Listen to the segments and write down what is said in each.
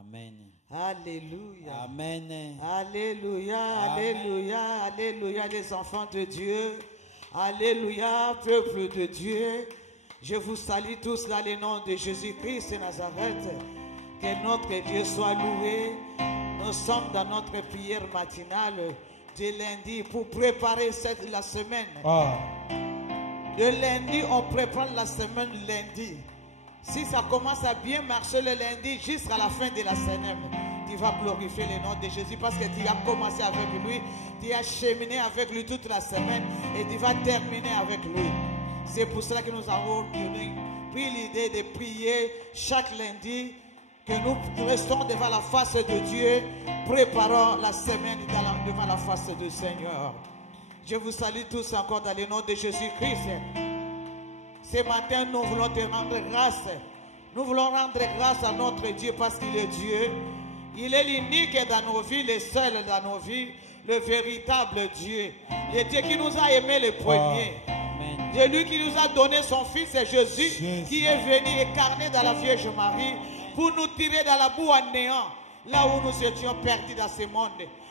Amen. Alléluia. Amen. Alléluia, Amen. alléluia, alléluia, les enfants de Dieu. Alléluia, peuple de Dieu. Je vous salue tous dans le nom de Jésus-Christ de Nazareth. Que notre Dieu soit loué. Nous sommes dans notre prière matinale de lundi pour préparer la semaine. De lundi, on prépare la semaine lundi. Si ça commence à bien marcher le lundi jusqu'à la fin de la semaine, tu vas glorifier le nom de Jésus parce que tu as commencé avec lui, tu as cheminé avec lui toute la semaine et tu vas terminer avec lui. C'est pour cela que nous avons pris l'idée de prier chaque lundi, que nous restons devant la face de Dieu, préparant la semaine devant la face du Seigneur. Je vous salue tous encore dans le nom de Jésus-Christ. Ce matin, nous voulons te rendre grâce. Nous voulons rendre grâce à notre Dieu parce qu'il est Dieu. Il est l'unique dans nos vies, le seul dans nos vies, le véritable Dieu. Le Dieu qui nous a aimés le premier. C'est lui qui nous a donné son Fils Jésus, qui est venu incarné dans la Vierge Marie pour nous tirer dans la boue en néant, là où nous étions perdus dans ce monde,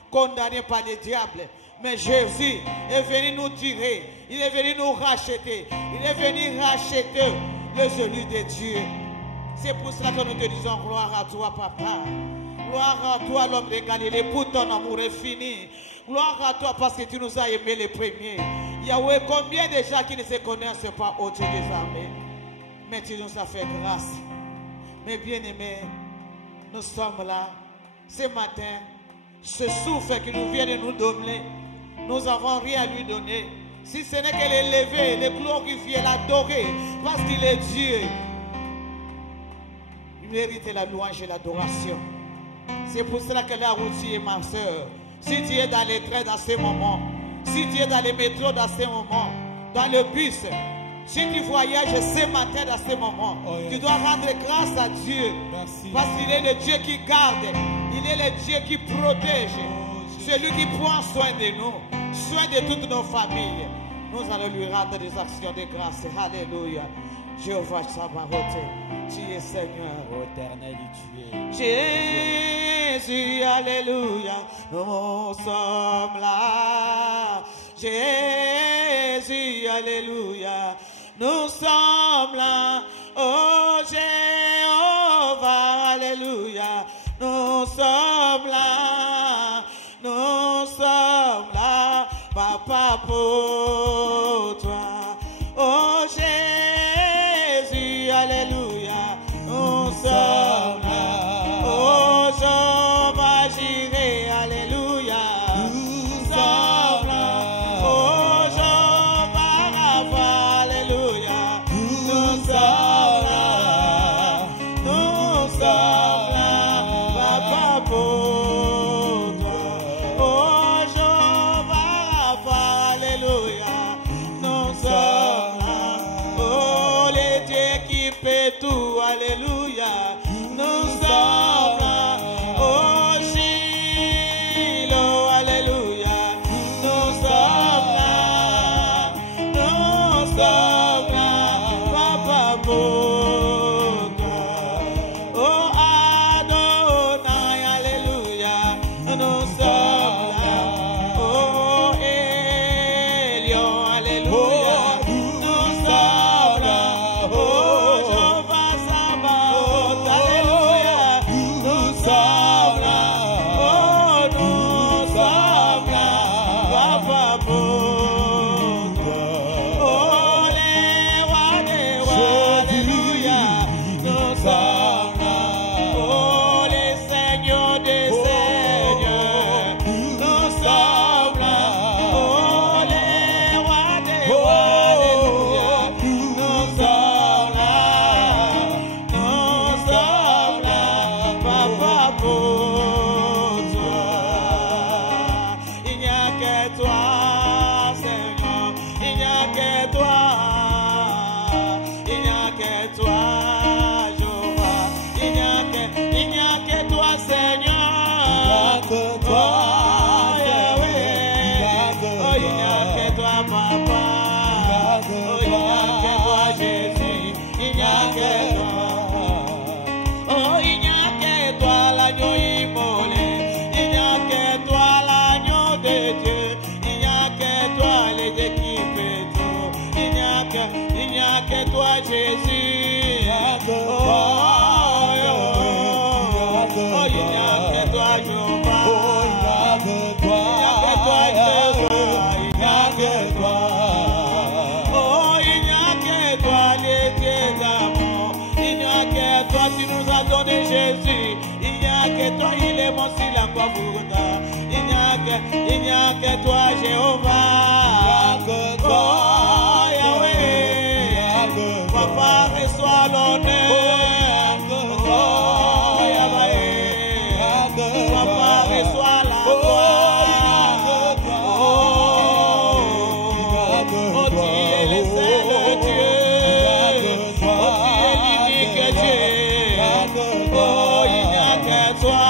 condamnés par le diable. Mais Jésus est venu nous tirer, il est venu nous racheter, il est venu racheter le celui de Dieu. C'est pour cela que nous te disons gloire à toi, Papa. Gloire à toi, l'homme de Galilée, pour ton amour infini. Gloire à toi parce que tu nous as aimés les premiers. Yahweh, combien de gens qui ne se connaissent pas au Dieu des armées, mais tu nous as fait grâce. Mes bien-aimés, nous sommes là ce matin. Ce souffle qui nous vient de nous donner, nous n'avons rien à lui donner. Si ce n'est que l'élever, le glorifier, l'adorer, parce qu'il est Dieu. Il mérite la louange et l'adoration. C'est pour cela que là où tu es, ma soeur, si tu es dans les trains dans ces moments, si tu es dans les métros dans ces moments, dans le bus, si tu voyages ce matin dans ces moments, tu dois rendre grâce à Dieu. Merci. Parce qu'il est le Dieu qui garde, il est le Dieu qui protège, celui qui prend soin de nous, soin de toutes nos familles. Nous allons lui rendre des actions de grâce. Alléluia. Jéhovah Sabaoth, tu es Seigneur. Éternel, tu es. Jésus, alléluia, nous sommes là. Jésus, alléluia, nous sommes là. Oh Jéhovah, alléluia, nous sommes là. Nous sommes là, Papa, pour toi. Oh Jésus, alléluia, nous sommes là. Oh Jéhovah Jireh, alléluia, nous sommes là. Oh Jéhovah Rapha, alléluia, nous sommes là. Nous sommes là, Papa, pour toi. Oh Jéhovah Rapha, alléluia, nous sommes là. Oh le Dieu qui fait tout, alléluia, nous sommes là. Oh Shiloh, alléluia, nous sommes là. Nous sommes là, Papa, pour toi. Oh Adonai, alléluia, nous sommes là. Oh Elion, alléluia, nous sommes là. Oh Jéhovah Sabaoth, alléluia, nous sommes là. Oh, nous sommes là, Papa, pour toi. Oh, les rois des rois, alléluia, nous sommes là. Oh, les seigneurs des seigneurs, nous sommes là. Oh, les rois des rois, alléluia, nous sommes là. Nous sommes là, Papa, pour toi. Il n'y a que toi, Seigneur, il n'y a que toi. Il n'y a que toi, Jéhovah. Il n'y a que toi, Seigneur. Il n'y a que toi, Yahweh. Oh, il n'y a que toi, Papa. Oh, il n'y a que toi, Jésus. Il n'y a que toi. Oh, il n'y a que toi, la Il n'y a que toi, Jéhovah. Oh, Yahweh. Papa, reçois l'honneur. Oh, Yahweh. Papa, reçois la gloire. Oh, tu es le seul Dieu. Oh, tu es l'unique Dieu. Oh, il n'y a que toi.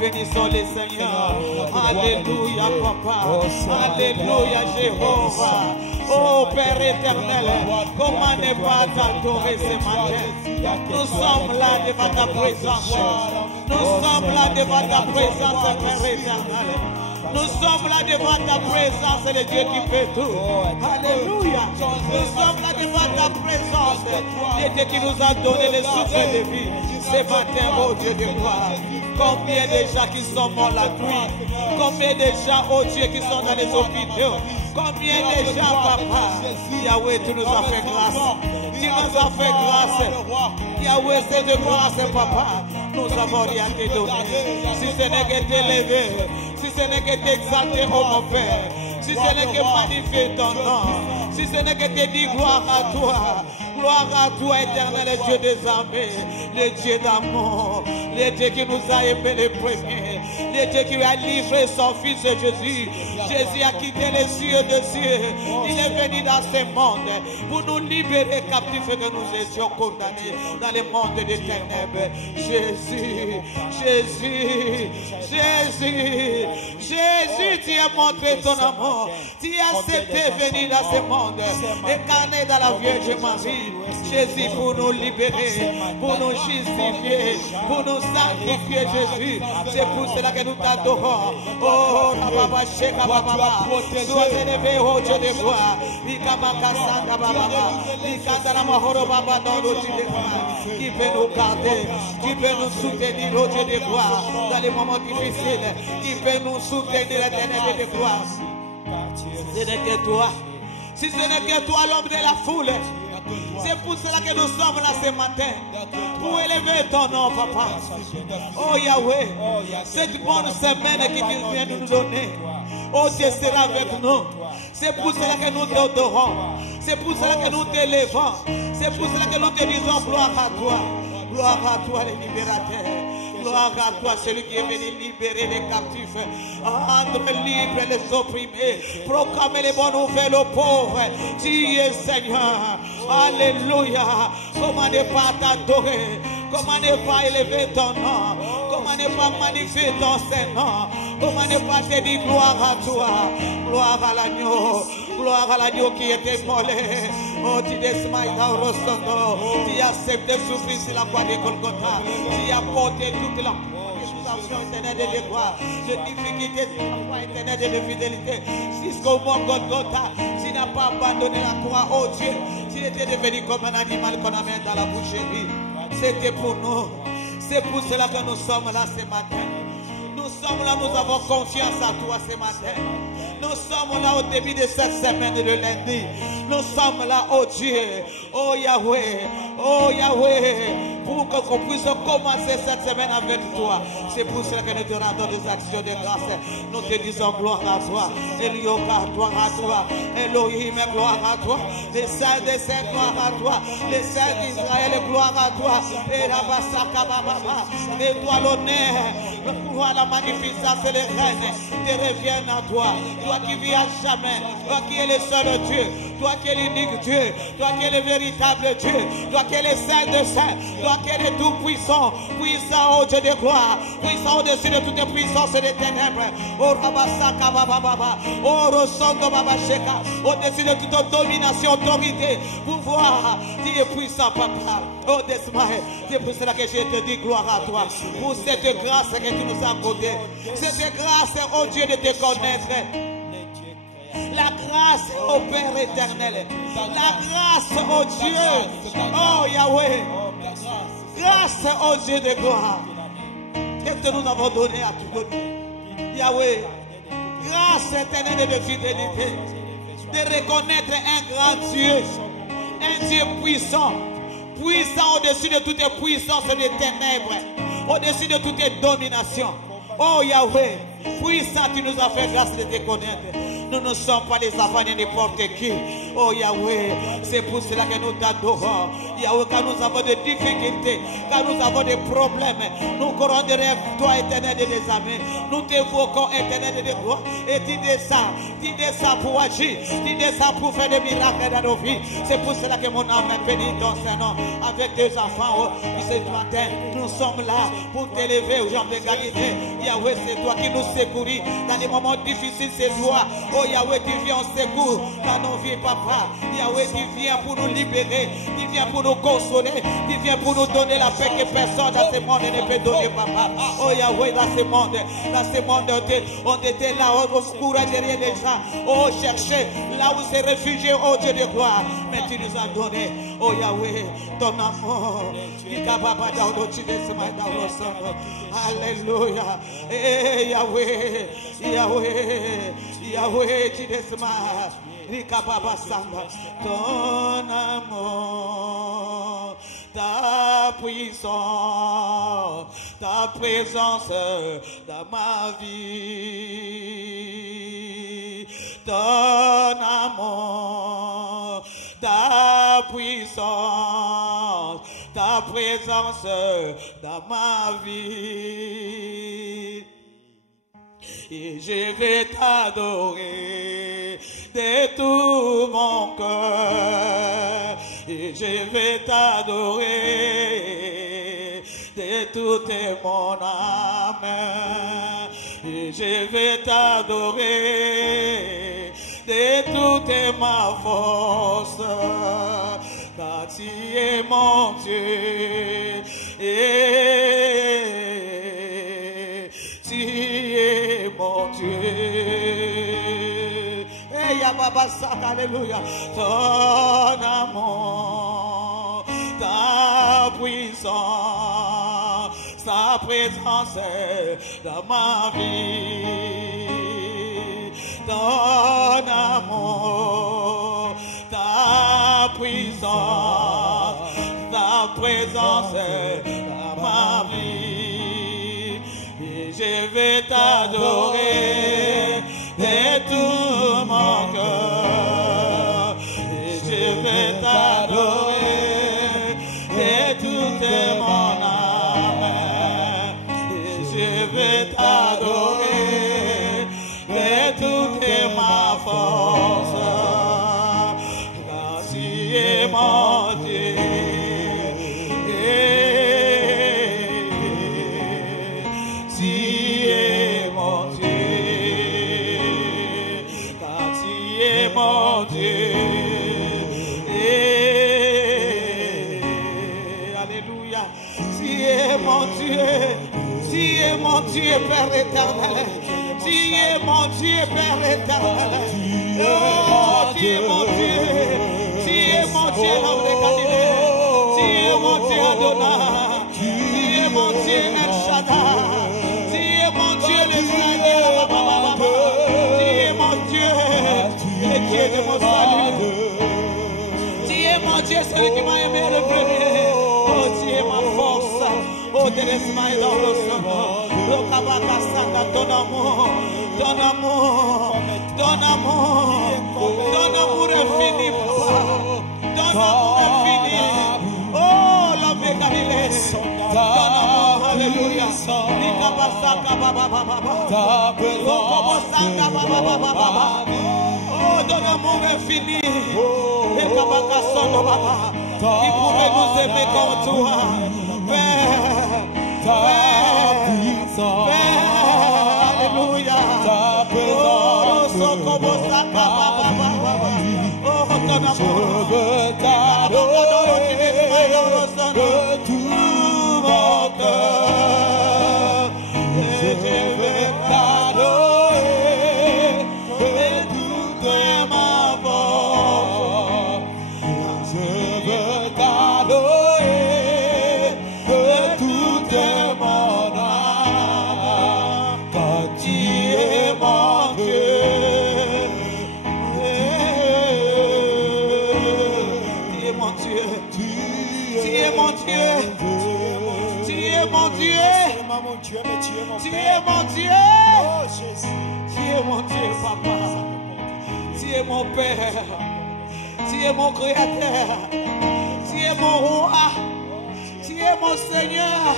Bénissons les Seigneurs. Alléluia, Papa. Alléluia, Jéhovah. Oh Père éternel, comment ne pas t'adorer ce matin? Nous sommes là devant ta présence. Nous sommes là devant ta présence, Père éternel. Nous sommes là devant ta présence, le Dieu qui fait tout. Alléluia. Nous sommes là devant ta présence, le Dieu qui nous a donné le souffle de vie. Ce matin, oh Dieu de gloire. Combien de gens qui sont morts la nuit? Combien de gens, oh Dieu, qui sont dans les hôpitaux? Combien de gens, Papa? Yahweh, tu nous as fait grâce. Tu nous as fait grâce. Yahweh, c'est de grâce, Papa. Nous avons rien te donné. Si ce n'est que t'élever, si ce n'est que t'exalter, oh mon Père, si ce n'est que magnifier ton nom, si ce n'est que te dire gloire à toi. Gloire à toi, éternel, le Dieu des armées, le Dieu d'amour, le Dieu qui nous a aimés les premiers, le Dieu qui a livré son Fils Jésus. Jésus a quitté les cieux de cieux. Il est venu dans ce monde pour nous libérer captifs que nous étions condamnés dans le monde des ténèbres. Jésus, Jésus, Jésus, Jésus, tu as montré ton amour. Tu as accepté venir dans ce monde, incarné dans la Vierge Marie. Jésus pour nous libérer, pour nous justifier, pour nous sanctifier, Jésus. C'est pour cela que nous t'adorons. Oh, Rababa Sheka Baba, sois élevé, oh Dieu de gloire. Ikamakasanda Baba, Ikandana Mahoro Baba, dans le Dieu de gloire. Qui peut nous garder, qui peut nous soutenir, oh Dieu de gloire, dans les moments difficiles, qui peut nous soutenir, l'éternel de gloire. Si ce n'est que toi, si ce n'est que toi, l'homme de la foule. C'est pour cela que nous sommes là ce matin, pour élever ton nom, Papa. Oh Yahweh, cette bonne semaine que tu viens de nous donner, oh Dieu sera avec nous. C'est pour cela que nous t'adorons, c'est pour cela que nous t'élevons, c'est pour cela que nous te disons gloire à toi. Gloire à toi, le libérateur. Gloire à toi, celui qui est venu libérer les captifs, rendre libres les opprimés, proclamer les bonnes nouvelles aux pauvres. Tu es Seigneur. Alléluia. Comment ne pas t'adorer? Comment ne pas élever ton nom? Comment ne pas magnifier ton Saint-Nom? Comment ne pas te dire gloire à toi? Gloire à l'agneau. Gloire à l'agneau qui était immolé. Oh, tu desmailles dans le rostondo. Tu as accepté souffrir sur la croix de Golgotha. Tu as porté toute la éternelle de gloire, de difficulté, éternelle de fidélité, jusqu'au mont Golgotha. Tu n'as pas abandonné la croix, oh Dieu. Tu étais devenu comme un animal qu'on amène dans la boucherie. C'était pour nous. C'est pour cela que nous sommes là ce matin. Nous sommes là, nous avons confiance à toi ce matin. Nous sommes là au début de cette semaine de lundi. Nous sommes là, oh Dieu, oh Yahweh, pour qu'on puisse commencer cette semaine avec toi. C'est pour cela que nous te rendons des actions de grâce. Nous te disons gloire à toi. Elioka, gloire à toi. Elohim, gloire à toi. Les saints des saints, gloire à toi. Les saints d'Israël, gloire à toi. Et la Basaka Baba, et toi l'honneur, le pouvoir, la magnificence et les règnes te reviennent à toi. Toi qui vis à jamais, toi qui es le seul Dieu, toi qui es l'unique Dieu, toi qui es le véritable Dieu, toi qui es le Saint de Saints, toi qui es le tout-puissant, puissant au Dieu de gloire, puissant au-dessus de toutes les puissances et des ténèbres. Oh Rabasaka Baba Baba, oh Rosondo Baba Sheka, au-dessus de toute domination, autorité, pouvoir, tu es puissant, Papa. Oh Desmaï, c'est pour cela que je te dis gloire à toi, pour cette grâce que tu nous as accordée, cette grâce, oh Dieu, de te connaître. La grâce au Père éternel. La grâce au Dieu. Oh Yahweh. Grâce au Dieu de gloire. Qu'est-ce que nous avons donné à tout le monde? Yahweh. Grâce éternelle de fidélité. De reconnaître un grand Dieu. Un Dieu puissant. Puissant au-dessus de toutes les puissances des ténèbres. Au-dessus de toutes les dominations. Oh Yahweh, puissant, tu nous as fait grâce de te connaître. Nous ne sommes pas les enfants de n'importe qui. Oh Yahweh, c'est pour cela que nous t'adorons. Yahweh, quand nous avons des difficultés, quand nous avons des problèmes, nous courons derrière toi, éternel des amis. Nous t'évoquons, éternel des gloires. Et tu descends pour agir, tu descends pour faire des miracles dans nos vies. C'est pour cela que mon âme est bénie dans ce nom. Avec des enfants, ce matin, nous sommes là pour t'élever aux jambes de Galilée. Yahweh, c'est toi qui nous secouris dans les moments difficiles, c'est toi. Oh Yahweh, tu viens en secours dans nos vies, papa. Yahweh, tu viens pour nous libérer, tu viens pour nous consoler, tu viens pour nous donner la paix que personne dans ce monde ne peut donner, papa. Oh Yahweh, dans ce monde, on était là, on courait derrière les gens, oh chercher là où c'est réfugié, oh Dieu de gloire. Mais tu nous as donné, oh Yahweh, ton amour. Alléluia. Eh Yahweh, Yahweh, Yahweh, tu descends. Ton amour, ta puissance, ta présence dans ma vie. Ton amour, ta puissance, ta présence dans ma vie. Et je vais t'adorer de tout mon cœur. Et je vais t'adorer de toute mon âme. Et je vais t'adorer de toute ma force. Car tu es mon Dieu. Et tu es mon Dieu. Et Yababa Sak, alléluia. Ton amour, ta puissance, ta présence dans ma vie. Ton amour, ta puissance, ta présence dans ma vie. Et je vais t'adorer de tout mon cœur. Et je vais t'adorer de toute mon âme. Et je vais t'adorer de toute ma force. Car tu es mon Dieu. Mon Dieu, alléluia, tu es mon Dieu, tu es mon Dieu, Père éternel, tu es mon Dieu, Père éternel, oh, tu es mon Dieu, tu es mon Dieu, l'homme de Galilée, tu es mon Dieu, Adonai, tu es mon Dieu, El Shaddai, tu es mon Dieu, le Seigneur, tu es mon Dieu. Le Dieu de mon salut. Tu es mon Dieu, celui qui m'a aimé le premier. Oh, tu es ma force. Oh, Téléphone est dans le son. Le Kabakasaka, ton amour, ton amour, ton amour, ton amour infini, papa. Ton amour infini. Oh, l'homme de Galilée. Ton amour, alléluia. Nikabasaka, baba, baba, baba. Lokobosaka, baba, baba, baba. Oh, ton amour infini. Et Kabakasono, baba. Qui pourrait nous aimer comme toi. Père, alléluia. Oh, Sokobosaka, baba, baba. Oh, ton amour. Je veux t'adorer de tout mon cœur. Et je veux t'adorer de toute es mon Dieu. Tu es mon Dieu. Tu es mon Dieu. Tu es mon Dieu, papa. Tu es mon Père. Tu es mon Créateur. Tu es mon Roi. Tu es mon Seigneur.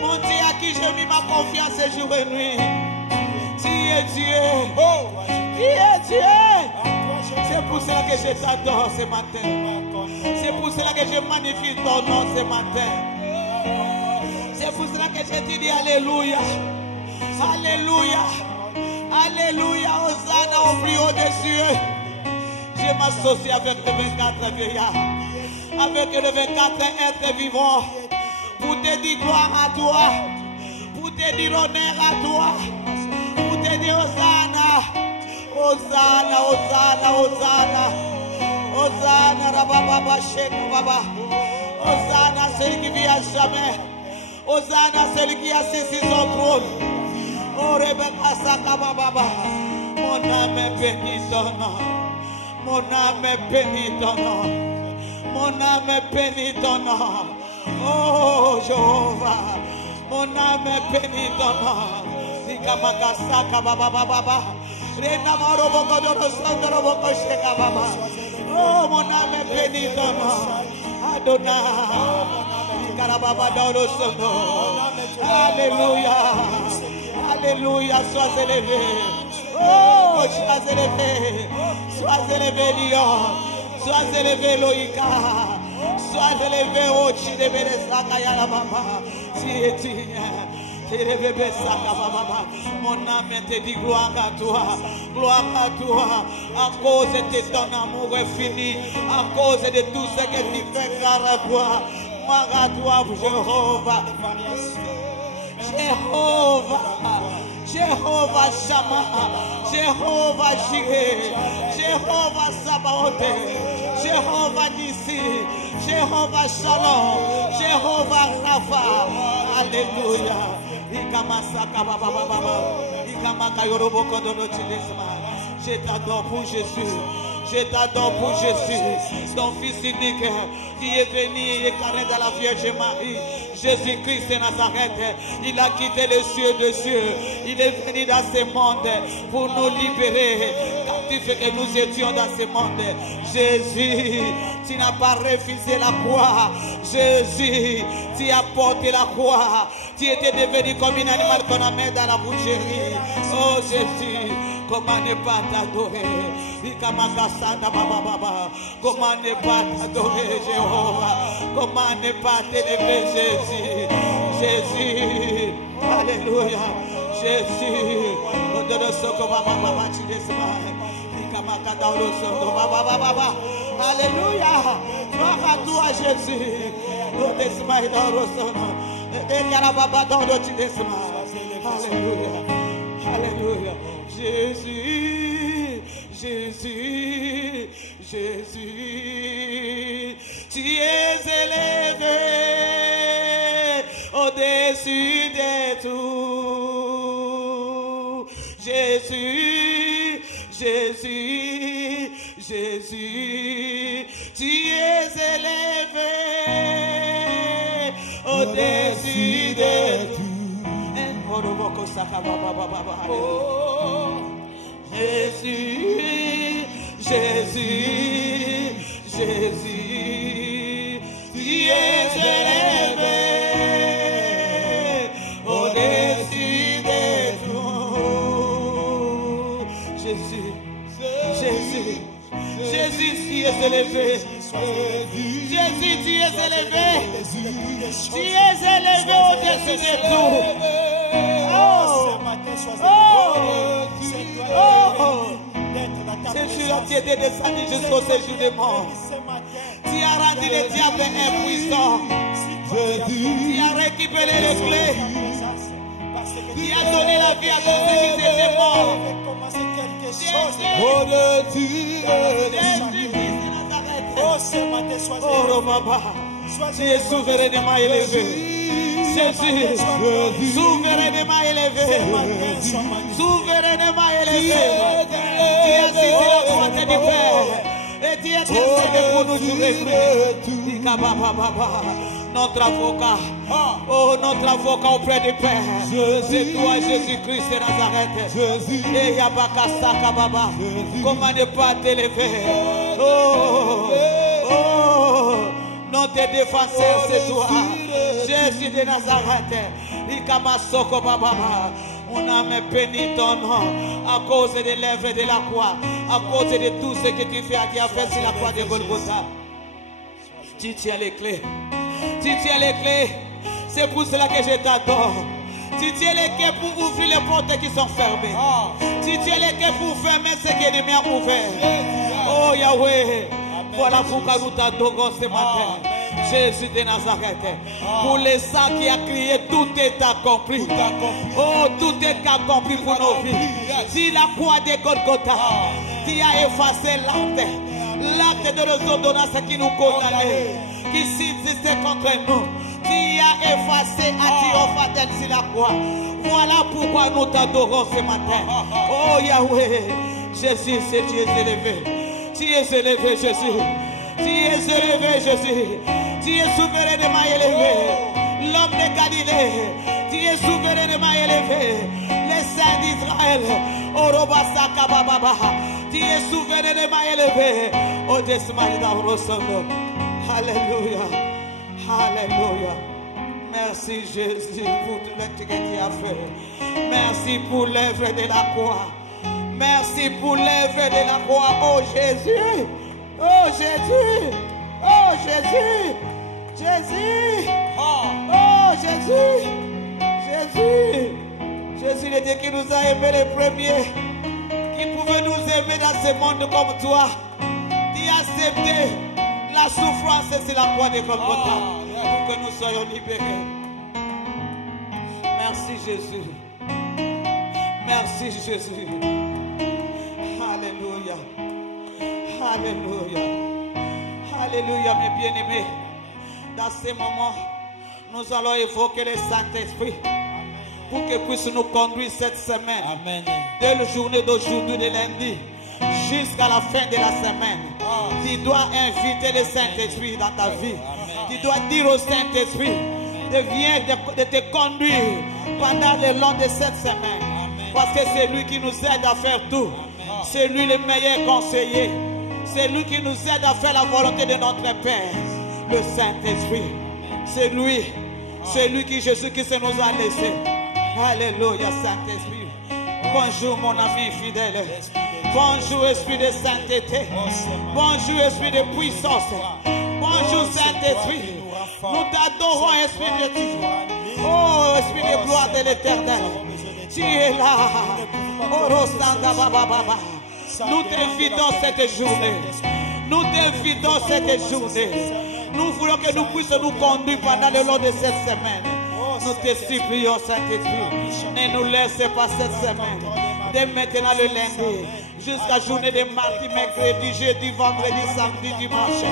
Mon Dieu à qui j'ai mis ma confiance jour et nuit. Tu es Dieu. Tu es Dieu. C'est pour cela que je t'adore ce matin. C'est pour cela que je magnifie ton nom ce matin. C'est pour cela que je te dis Alléluia. Alléluia. Alléluia. Hosanna au plus haut des cieux. Je m'associe avec les 24 vieillards, avec les 24 êtres vivants, pour te dire gloire à toi, pour te dire honneur à toi, pour te dire Hosanna. Hosanna, Hosanna, Hosanna. Hosanna, Rababa, Sheikh Baba. Hosanna, celui qui vit à jamais. Hosanna, celui qui assis sur son trône. Oh, Rebecca Sakababa. Mon âme est bénie ton nom. Mon âme est bénie ton nom. Mon âme est bénie ton nom. Oh, Jéhovah. Mon âme est bénie ton nom. Nikamaka Sakababa. Oh, mon âme est bénie ton nom. Adonai. Alléluia. Alléluia. Sois élevé. Oh, sois élevé. Sois élevé, Lion. Sois élevé, Loïka. Sois élevé, Ochi de Beresaka Yalababa. Si et mon âme te dit gloire à toi, gloire à toi, à cause de ton amour infini, à cause de tout ce que tu fais grâce à toi, gloire à toi, Jéhovah, Jéhovah, Jéhovah Shammah, Jéhovah Jireh, Jéhovah Sabaoth, Jéhovah Nissi, Jéhovah Shalom, Jéhovah Rapha, Alléluia. Je t'adore pour Jésus. Je t'adore pour Jésus, ton fils unique qui est venu incarné dans la Vierge Marie. Jésus-Christ de Nazareth, il a quitté les cieux de cieux. Il est venu dans ce monde pour nous libérer. Quand tu fais que nous étions dans ce monde, Jésus, tu n'as pas refusé la croix. Jésus, tu as porté la croix. Tu étais devenu comme un animal qu'on amène dans la boucherie. Oh Jésus, comment ne pas t'adorer? Comment ne pas t'adorer, Jéhovah? Comment ne pas t'élever, Jésus? Jésus, alléluia. Jésus, alléluia. Gloire à toi, Jésus. Alléluia. Alléluia. Jésus, Jésus, Jésus, tu es élevé au-dessus de tout. Jésus, Jésus, Jésus, tu es élevé au-dessus de tout. Jésus, Jésus, Jésus, tu es élevé au-dessus de tout. Jésus, Jésus, Jésus, tu es élevé. Jésus, tu es élevé. Tu es élevé au-dessus de tout. C'est sûr, tu étais descendu jusqu'au séjour des morts. Tu as rendu les diables impuissants. Tu as récupéré les clés. Tu as donné la vie à tous ceux qui étaient morts. Oh, Baba, tu es souverainement élevé. Jésus, souverainement élevé, souverainement élevé. Tu as saisi la droite du Père et tu es intercéder pour nous, Jésus. Notre avocat, oh notre avocat auprès du Père, c'est toi Jésus-Christ de Nazareth. Et Yabakasaka Baba, comment ne pas t'élever? Oh, oh, notre défenseur c'est toi, Jésus de Nazareth. Ikamasoko Baba, on a béni ton nom à cause des lèvres de la croix, à cause de tout ce que tu fais à Dieu fait sur la croix de Golgotha. Tu tiens les clés. Tu tiens les clés, c'est pour cela que je t'adore. Tu tiens les clés pour ouvrir les portes qui sont fermées. Tu tiens les clés pour fermer ce que l'ennemi a ouvert. Oh Yahweh, voilà pourquoi nous t'adorons ce matin. Jésus de Nazareth, pour les sang qui a crié, tout est accompli. Oh, tout est accompli pour nos vies. Si la croix de Golgotha qui a effacé l'acte de nos ordonnances qui nous condamnait, qui subsistait contre nous, qui a effacé à triomphateur sur la croix. Voilà pourquoi nous t'adorons ce matin. Oh Yahweh, Jésus, c'est tu es élevé. Tu es élevé, Jésus. Tu es élevé, Jésus. Tu es souverainement élevé. L'homme de Galilée, tu es souverainement élevé. Les saints d'Israël, Orobasaka Baba, tu es souverainement élevé. Oh Desmaïda Rosono. Alléluia. Alléluia. Merci Jésus pour tout ce que tu as fait. Merci pour l'œuvre de la croix. Merci pour l'œuvre de la croix. Oh Jésus. Oh Jésus. Oh Jésus. Jésus. Oh Jésus. Jésus. Jésus le Dieu qui nous a aimés les premiers. Qui pouvait nous aimer dans ce monde comme toi. Tu as accepté la souffrance c'est la croix de Golgotha pour que nous soyons libérés. Merci Jésus. Merci Jésus. Alléluia. Alléluia. Alléluia mes bien-aimés. Dans ces moments, nous allons évoquer le Saint-Esprit pour qu'il puisse nous conduire cette semaine. Amen. Dès la journée d'aujourd'hui, de lundi, jusqu'à la fin de la semaine. Tu dois inviter le Saint-Esprit dans ta vie. Tu dois dire au Saint-Esprit de te conduire pendant le long de cette semaine. Parce que c'est lui qui nous aide à faire tout. C'est lui le meilleur conseiller. C'est lui qui nous aide à faire la volonté de notre Père. Le Saint-Esprit. C'est lui qui Jésus qui nous a laissé. Alléluia, Saint-Esprit. Bonjour mon ami fidèle. Bonjour Esprit de sainteté. Bonjour Esprit de puissance. Bonjour Saint-Esprit. Nous t'adorons Esprit de Dieu. Oh Esprit de gloire de l'Éternel. Tu es là. Oh Rosanda Baba Baba. Nous t'invitons cette journée. Nous t'invitons cette journée. Nous voulons que nous puissions nous conduire pendant le long de cette semaine. Nous te supplions Saint-Esprit. Ne nous laisse pas cette semaine. Dès maintenant le lundi, jusqu'à journée de mardi, mercredi, jeudi, vendredi, samedi, dimanche.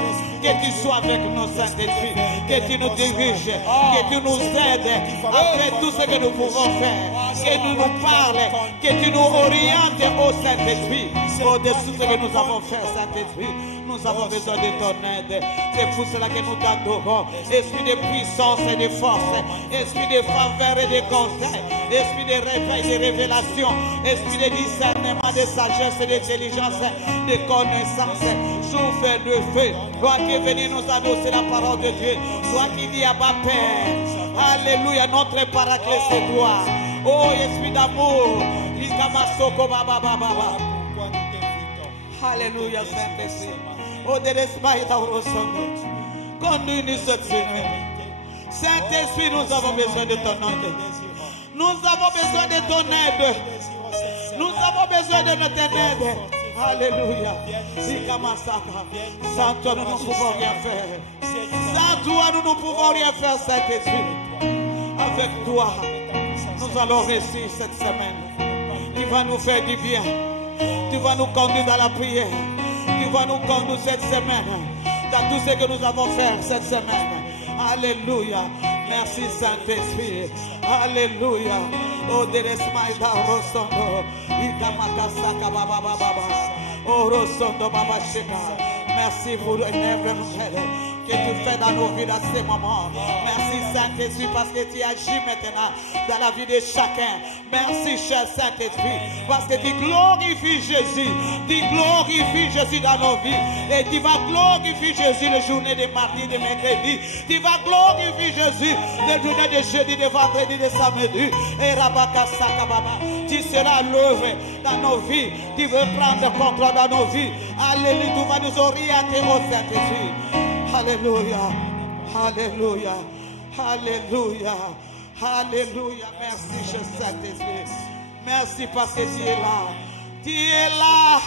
Que tu sois avec nous, Saint-Esprit. Que tu nous diriges. Que tu nous aides à faire tout ce que nous pouvons faire. Que tu nous parles. Que tu nous orientes au Saint-Esprit. Au-dessus de ce que nous avons fait, Saint-Esprit. Nous avons besoin de ton aide. C'est pour cela que nous t'adorons. Esprit de puissance et de force. Esprit de faveur et de conseil. Esprit de réveil et de révélation. Esprit de discernement, de sagesse et d'intelligence, de connaissance. Souffle de feu. Toi qui es venu nous annoncer la parole de Dieu. Toi qui dis à ma Père. Alléluia, notre paraclet c'est toi. Oh, Esprit d'amour. Alléluia, Saint-Esprit. Oh, de l'espace conduis-nous cette semaine. Saint-Esprit, nous avons besoin de ton aide. Nous avons besoin de ton aide. Nous avons besoin de notre aide. Alléluia. Sans toi, nous ne pouvons rien faire. Sans toi, nous ne pouvons rien faire, Saint-Esprit. Avec toi, nous allons réussir cette semaine. Tu vas nous faire du bien. Tu vas nous conduire dans la prière. Tu vas nous conduire cette semaine. Dans tout ce que nous avons fait cette semaine. Alléluia. Merci Saint-Esprit. Alléluia. Oh, Deresmaïda Rosondo. Ikamata Saka Baba Baba. Oh, Rosondo Baba Sheka. merci pour l'énervement que tu fais dans nos vies dans ces moments. Merci Saint-Esprit parce que tu agis maintenant dans la vie de chacun. Merci cher Saint-Esprit parce que tu glorifies Jésus. Tu glorifies Jésus dans nos vies. Et tu vas glorifier Jésus les journées de mardi, de mercredi. Tu vas glorifier Jésus les journées de jeudi, de vendredi, de samedi. Et Rabaka Sakababa, tu seras l'œuvre dans nos vies. Tu veux prendre le contrôle dans nos vies. Alléluia, tu vas nous orienter au Saint-Esprit. Alléluia, Alléluia, Alléluia, Alléluia. Merci, cher Saint-Esprit. Merci parce que tu es là. Tu es là.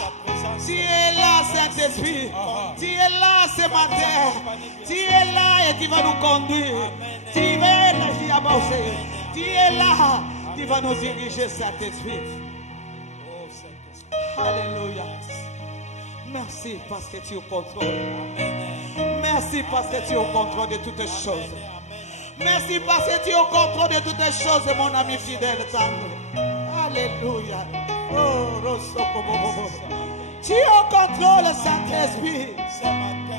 Tu es là, Saint-Esprit. Tu es là ce matin. Tu es là et tu vas nous conduire. Tu es là, tu avancer. Tu es là. Tu vas nous diriger, Saint-Esprit. Alléluia. Merci parce que tu es au contrôle. Merci parce que tu es au contrôle de toutes choses. Merci parce que tu es au contrôle de toutes choses, mon ami fidèle. Alléluia. Oh, tu es au contrôle, Saint-Esprit.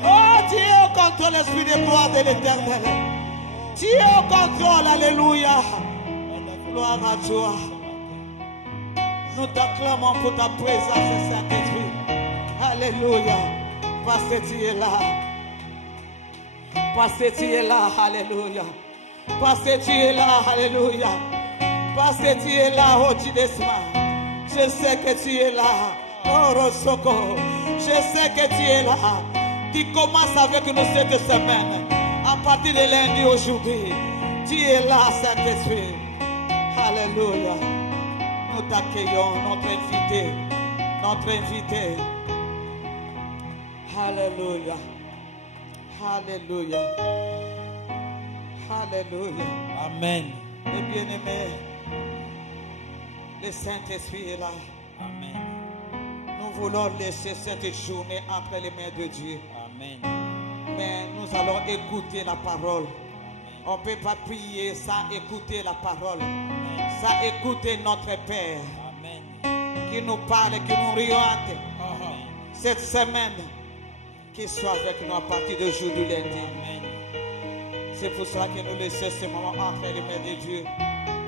Oh, tu es au contrôle, l'Esprit de gloire de l'Éternel. Tu es au contrôle, alléluia. Gloire à toi. Nous t'acclamons pour ta présence, Saint-Esprit. Alléluia. Parce que tu es là. Parce que tu es là, alléluia. Parce que tu es là, alléluia. Parce que tu es là, oh Tidesma. Je sais que tu es là, oh Rosoko. Je sais que tu es là. Tu commences avec nous cette semaine. À partir de lundi aujourd'hui, tu es là, Saint-Esprit. Alléluia. Nous t'accueillons, notre invité. Notre invité. Alléluia. Alléluia. Alléluia. Amen. Les bien-aimés, le Saint-Esprit est là. Amen. Nous voulons laisser cette journée entre les mains de Dieu. Amen. Mais nous allons écouter la parole. On ne peut pas prier sans écouter la parole. Sans écouter notre Père. Amen. Qui nous parle, qui nous oriente. Amen. Cette semaine, qu'il soit avec nous à partir de aujourd'hui lundi. Amen. C'est pour cela que nous laissons ce moment entre les mains de Dieu.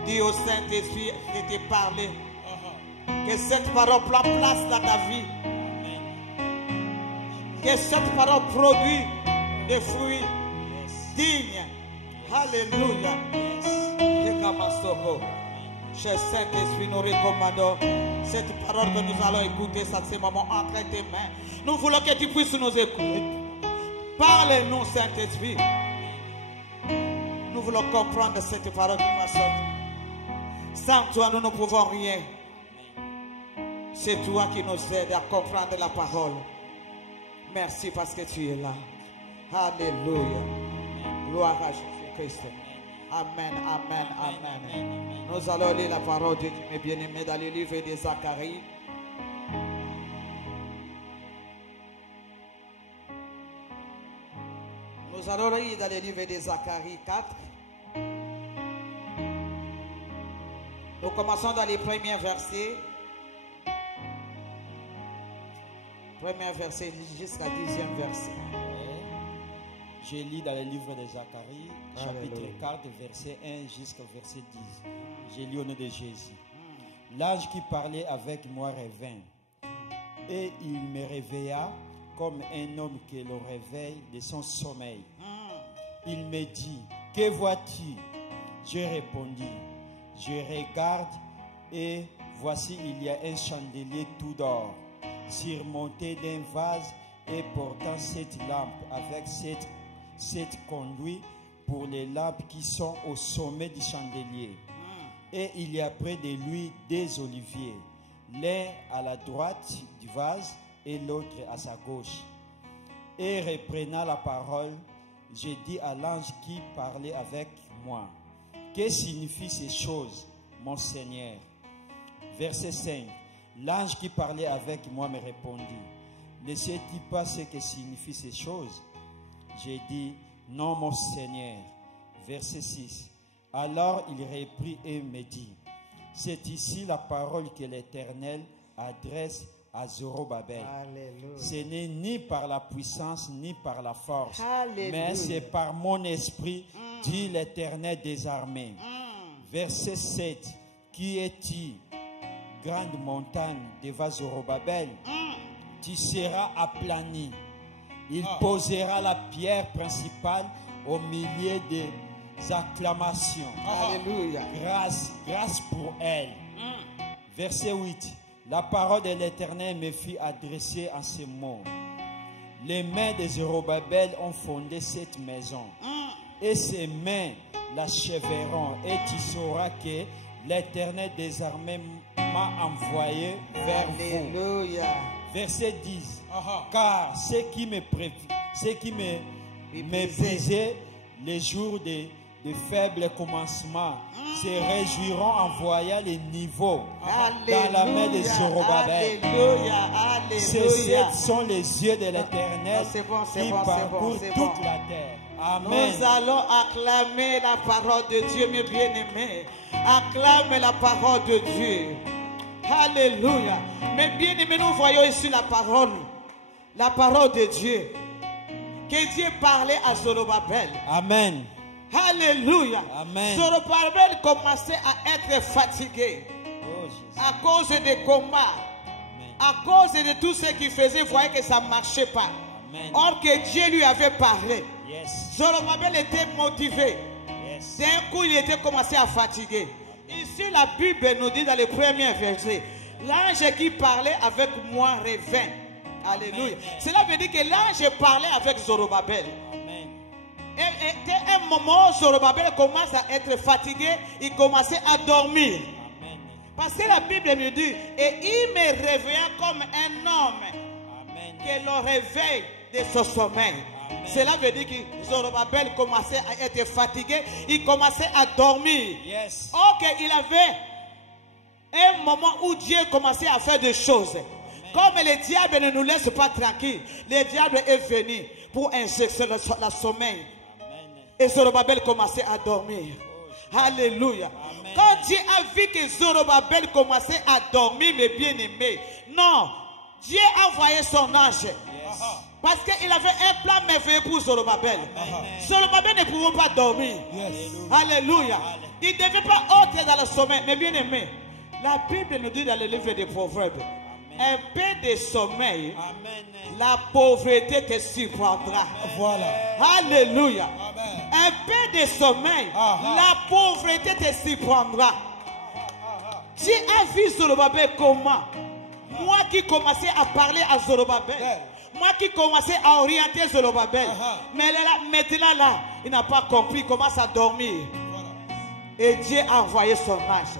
Dis au Saint-Esprit de te parler. Que cette parole prend place dans ta vie. Amen. Que cette parole produit des fruits dignes. Alléluia. Cher Saint-Esprit, nous recommandons cette parole que nous allons écouter à ce moment entre tes mains. Nous voulons que tu puisses nous écouter. Parle-nous, Saint-Esprit. Nous voulons comprendre cette parole de façon. Sans toi, nous ne pouvons rien. C'est toi qui nous aides à comprendre la parole. Merci parce que tu es là. Alléluia. Gloire à Jésus-Christ. Amen, amen, amen. Nous allons lire la parole de Dieu, mes bien-aimés, dans le livre de Zacharie. Nous allons lire dans le livre de Zacharie 4. Nous commençons dans les premiers versets. Premier verset jusqu'à 10e verset. Je lis dans le livre de Zacharie, chapitre Alléluia. 4, verset 1 jusqu'au verset 10. Je lis au nom de Jésus. L'ange qui parlait avec moi revint, et il me réveilla comme un homme qui le réveille de son sommeil. Il me dit, que vois-tu? Je répondis, je regarde, et voici il y a un chandelier tout d'or, surmonté d'un vase et portant 7 lampes avec 7 conduits pour les lampes qui sont au sommet du chandelier. Et il y a près de lui 2 oliviers, l'un à la droite du vase et l'autre à sa gauche. Et reprenant la parole, j'ai dit à l'ange qui parlait avec moi, que signifient ces choses, mon Seigneur? Verset 5. L'ange qui parlait avec moi me répondit, ne sais-tu pas ce que signifient ces choses? J'ai dit, non, mon Seigneur. Verset 6. Alors il reprit et me dit, c'est ici la parole que l'Éternel adresse à Zorobabel. Alléluia. Ce n'est ni par la puissance ni par la force, Alléluia. mais c'est par mon esprit, dit l'Éternel des armées. Verset 7. Qui es-tu, grande montagne devant Zorobabel? Tu seras aplani. Il posera la pierre principale au milieu des acclamations. Alléluia. Grâce, grâce pour elle. Verset 8. La parole de l'Éternel me fut adressée en ces mots. Les mains de Zorobabel ont fondé cette maison. Et ses mains l'achèveront. Et tu sauras que l'Éternel des armées m'a envoyé vers vous. Alléluia. Verset 10. Car ceux qui me méprisaient les jours de faibles commencements se réjouiront en voyant les niveaux dans la main de Zorobabel. Alléluia. Ces Alléluia. sont les yeux de l'Éternel Non, c'est bon, c'est qui bon, c'est parcourent bon, c'est toute bon. la terre. Amen. Nous allons acclamer la parole de Dieu, mes bien-aimés. Acclame la parole de Dieu. Alléluia. Mes bien-aimés, nous voyons ici la parole de Dieu. Que Dieu parlait à Zorobabel. Amen. Alléluia. Amen. Zorobabel commençait à être fatigué Oh, Jésus. à cause des combats, à cause de tout ce qu'il faisait. Il voyait que ça ne marchait pas. Amen. Or que Dieu lui avait parlé. Yes. Zorobabel était motivé. Yes. D'un coup, il était commencé à fatiguer. Ici, la Bible nous dit dans le premier verset, l'ange qui parlait avec moi revint. Alléluia. Amen. Cela veut dire que l'ange parlait avec Zorobabel. Amen. Et c'était un moment où Zorobabel commence à être fatigué, il commençait à dormir. Amen. Parce que la Bible me dit, et il me réveilla comme un homme Amen. que le réveil de son sommeil. Amen. Cela veut dire que Zorobabel commençait à être fatigué, il commençait à dormir. Yes. Or qu'il avait un moment où Dieu commençait à faire des choses. Comme le diable ne nous laisse pas tranquille, le diable est venu pour injecter le sommeil. Amen. Et Zorobabel commençait à dormir. Alléluia. Amen. Quand Dieu a vu que Zorobabel commençait à dormir, mes bien-aimés, non, Dieu a envoyé son ange. Yes. Parce qu'il avait un plan merveilleux pour Zorobabel. Zorobabel ne pouvait pas dormir. Alléluia. Il ne devait pas entrer dans le sommeil. Mais bien aimé, la Bible nous dit dans le livre des Proverbes, un peu de sommeil, Amen. la pauvreté te surprendra. Voilà. Alléluia. Amen. Un peu de sommeil, la pauvreté te surprendra. Tu as vu Zorobabel comment? Moi qui commençais à parler à Zorobabel, moi qui commençais à orienter Zorobabel, mais là, maintenant là, il n'a pas compris, il commence à dormir. Et Dieu a envoyé son ange.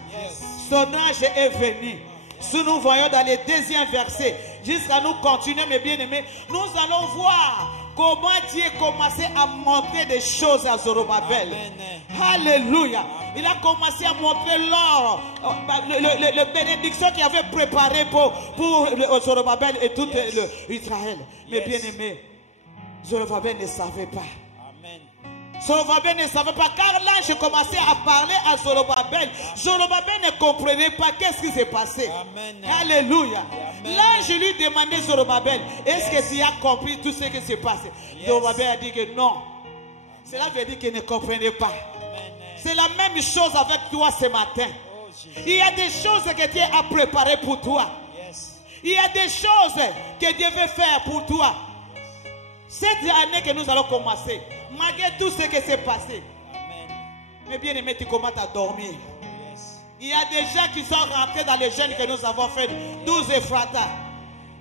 Son ange est venu. Si nous voyons dans le deuxième verset, jusqu'à nous continuer, mes bien-aimés, nous allons voir comment Dieu commençait à montrer des choses à Zorobabel. Amen. Alléluia. Il a commencé à montrer l'or, le bénédiction qu'il avait préparé pour Zorobabel et tout Israël. Mes bien-aimés, Zorobabel ne savait pas. Amen. Zorobabel ne savait pas, car l'ange commençait à parler à Zorobabel. Zorobabel ne comprenait pas qu'est-ce qui s'est passé. Amen. Alléluia. Amen. L'ange lui demandait, Zorobabel, est-ce que tu as compris tout ce qui s'est passé? Zorobabel a dit que non. Cela veut dire qu'il ne comprenait pas. Amen. C'est la même chose avec toi ce matin. Oh, Jésus. Il y a des choses que Dieu a préparées pour toi. Yes. Il y a des choses que Dieu veut faire pour toi. Cette année que nous allons commencer, malgré tout ce qui s'est passé, Amen. mais bien aimé, tu commences à dormir. Yes. Il y a des gens qui sont rentrés dans les jeûnes que nous avons fait, 12 Ephrata.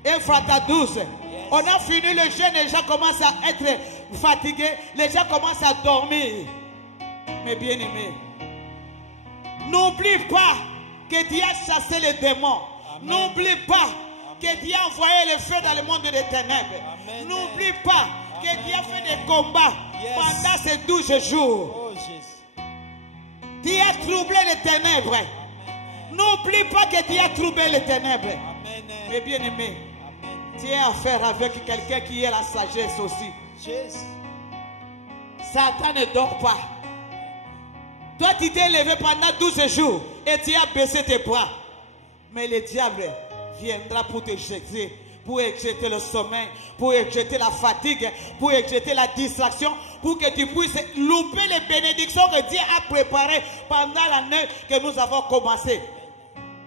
Ephrata 12. On a fini le jeûne, les gens commencent à être fatigués, les gens commencent à dormir. Mais bien aimé, n'oublie pas que Dieu a chassé les démons. N'oublie pas que Dieu a envoyé le feu dans le monde des ténèbres. Amen. N'oublie pas que Dieu a fait des combats Yes. pendant ces 12 jours. Oh, Jésus. Dieu a troublé les ténèbres. N'oublie pas que Dieu a troublé les ténèbres. Amen. Mais bien aimé, Amen. tu as affaire avec quelqu'un qui a la sagesse aussi. Jésus. Satan ne dort pas. Toi, tu t'es levé pendant 12 jours et tu as baissé tes bras. Mais le diable viendra pour te jeter, pour éjecter le sommeil, pour éjecter la fatigue, pour éjecter la distraction, pour que tu puisses louper les bénédictions que Dieu a préparées pendant l'année que nous avons commencé.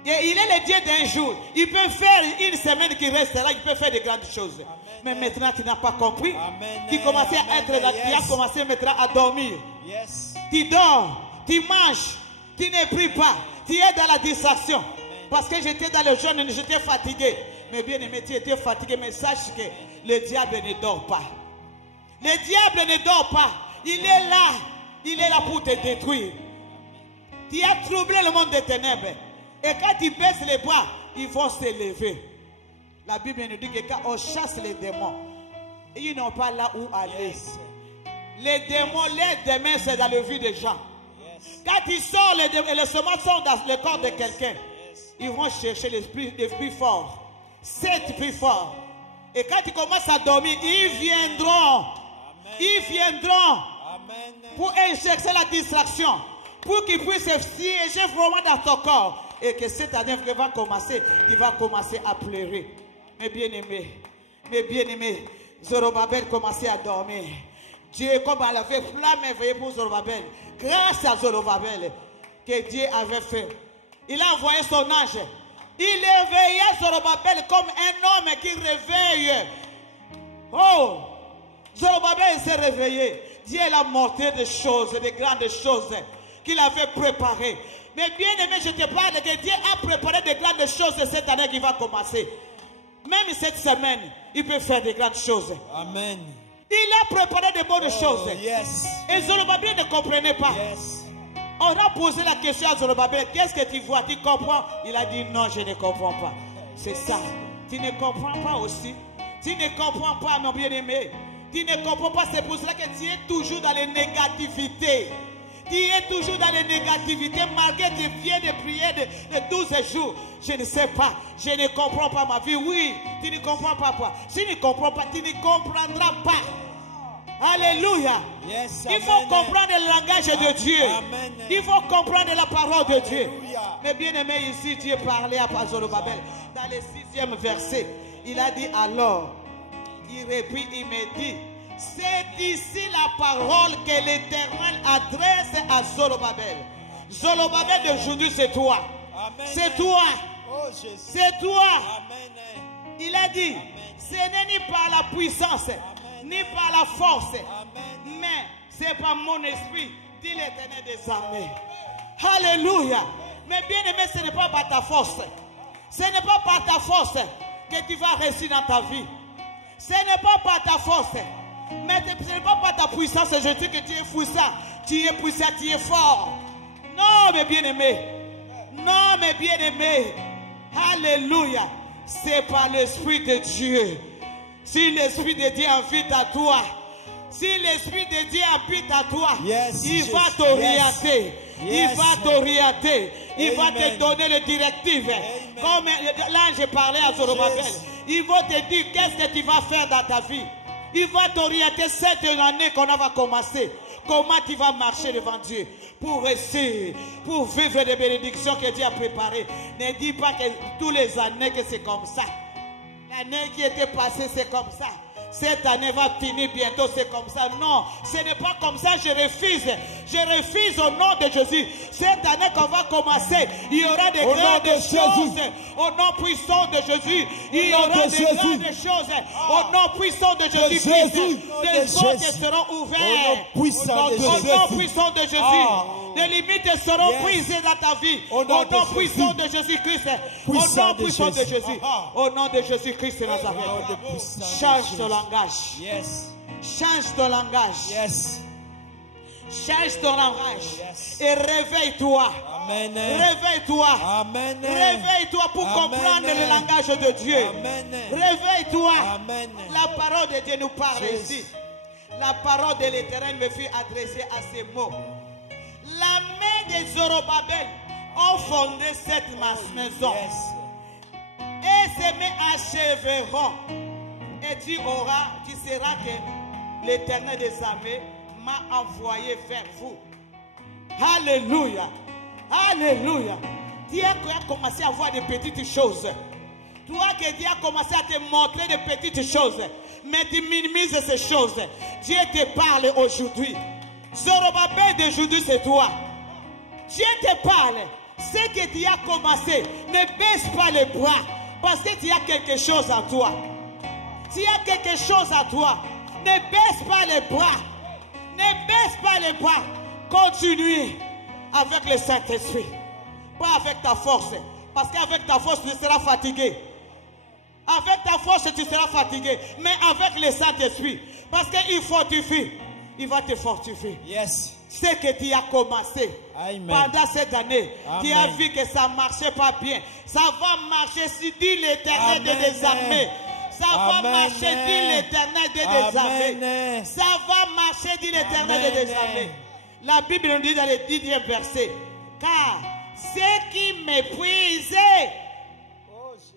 Et il est le Dieu d'un jour. Il peut faire une semaine qui restera, il peut faire de grandes choses. Amen. Mais maintenant, tu n'as pas compris. Amen. Tu commençais à être là, tu as commencé maintenant à dormir. Yes. Tu dors, tu manges, tu ne pries pas, tu es dans la distraction. Amen. Parce que j'étais dans le jeûne, j'étais fatigué. Mais bien aimé, tu étais fatigué, mais sache que le diable ne dort pas. Le diable ne dort pas. Il est là pour te détruire. Tu as troublé le monde des ténèbres. Et quand tu baisses les bras, ils vont se lever. La Bible nous dit que quand on chasse les démons, ils n'ont pas là où aller. Yes. Les démons, les démons, c'est dans le vie des gens. Yes. Quand ils sortent, les semences sont dans le corps de quelqu'un. Yes. Ils vont chercher l'esprit plus fort. 7 plus fort. Et quand ils commencent à dormir, ils viendront. Amen. Ils viendront. Amen. Pour exercer la distraction. Pour qu'ils puissent siéger vraiment dans ton corps. Et que cette année qui va commencer, il va commencer à pleurer. Mes bien-aimés, Zorobabel commençait à dormir. Dieu, comme elle avait flamme éveillée pour Zorobabel, grâce à Zorobabel, que Dieu avait fait. Il a envoyé son ange. Il éveillait Zorobabel comme un homme qui réveille. Oh, Zorobabel s'est réveillé. Dieu l'a montré des choses, des grandes choses qu'il avait préparées. Mais bien aimé, je te parle que Dieu a préparé de grandes choses cette année qui va commencer. Même cette semaine, il peut faire de grandes choses. Amen. Il a préparé de bonnes choses. Yes. Et Zorobabel ne comprenait pas. Yes. On a posé la question à Zorobabel, qu'est-ce que tu vois? Tu comprends? Il a dit non, je ne comprends pas. C'est ça. Tu ne comprends pas aussi. Tu ne comprends pas, mon bien-aimé. Tu ne comprends pas, c'est pour cela que tu es toujours dans les négativités. Tu es toujours dans les négativités malgré que tu viens de prier de 12 jours. Je ne sais pas, je ne comprends pas ma vie. Oui, tu ne comprends pas quoi. Si tu ne comprends pas, tu ne comprendras pas. Alléluia. Yes, il faut comprendre le langage de Dieu. Amen. Il faut comprendre la parole de Dieu. Mais bien aimé, ici, Dieu parlait à Zorobabel. Dans le 6e verset, il a dit alors, il reprit, il me dit, c'est ici la parole que l'Éternel adresse à Zorobabel. Zorobabel d'aujourd'hui, c'est toi. C'est toi. Oh, c'est toi. Amen. Il a dit, amen. Ce n'est ni par la puissance, amen, ni par la force, amen, mais c'est par mon esprit, dit l'Éternel des armées. Alléluia. Mais bien aimé, ce n'est pas par ta force. Ce n'est pas par ta force que tu vas réussir dans ta vie. Ce n'est pas par ta force. Mais ce n'est pas par ta puissance. Je dis que tu es puissant. Tu es puissant, tu es fort. Non, mes bien-aimés. Non, mes bien-aimés. Alléluia. C'est par l'Esprit de Dieu. Si l'Esprit de Dieu habite à toi, si l'Esprit de Dieu habite à toi, yes, il va t'orienter. Yes. Il va t'orienter. Il va te donner les directives. Amen. Comme l'ange parlait à Zorobabel. Yes. Il va te dire qu'est-ce que tu vas faire dans ta vie. Il va t'orienter cette année qu'on va commencer. Comment tu vas marcher devant Dieu pour réussir, pour vivre des bénédictions que Dieu a préparées. Ne dis pas que tous les années que c'est comme ça. L'année qui était passée, c'est comme ça. Cette année va finir bientôt, c'est comme ça. Non, ce n'est pas comme ça, je refuse. Je refuse au nom de Jésus. Cette année qu'on va commencer, il y aura des grandes choses. Au nom puissant de Jésus, il y aura des grandes choses. Au nom puissant de Jésus-Christ, des portes seront ouvertes. Au nom puissant de Jésus, les limites seront brisées dans ta vie. Au nom puissant de Jésus-Christ. Au nom puissant de Jésus. Au nom de Jésus-Christ de Nazareth. Change de langage. Yes. Change ton langage. Yes. Change ton langage. Yes. Et réveille-toi. Amen. Réveille-toi. Amen. Réveille-toi pour comprendre le langage de Dieu. Amen. Réveille-toi. Amen. La parole de Dieu nous parle ici. La parole de l'Éternel me fut adressée à ces mots. La main de Zorobabel a fondé cette maison. Yes. Et ces mains achèveront. Et tu sauras que l'Éternel des armées m'a envoyé vers vous. Alléluia. Alléluia. Tu as commencé à voir des petites choses. Toi que Dieu a commencé à te montrer des petites choses, mais tu minimises ces choses. Dieu te parle aujourd'hui. Zorobabel d'aujourd'hui, c'est toi. Dieu te parle. Ce que tu as commencé, ne baisse pas les bras, parce que tu as quelque chose à toi. Tu as quelque chose à toi. Ne baisse pas les bras. Ne baisse pas les bras. Continue avec le Saint-Esprit. Pas avec ta force. Parce qu'avec ta force, tu seras fatigué. Avec ta force, tu seras fatigué. Mais avec le Saint-Esprit. Parce qu'il fortifie. Il va te fortifier. Yes. Ce que tu as commencé. Amen. Pendant cette année, Amen. tu as vu que ça ne marchait pas bien. Ça va marcher si dit l'Éternel des armées. Ça va marcher, dit l'Éternel des armées. Ça va marcher, dit l'Éternel des armées. La Bible nous dit dans le 10e verset. Car ceux qui méprisaient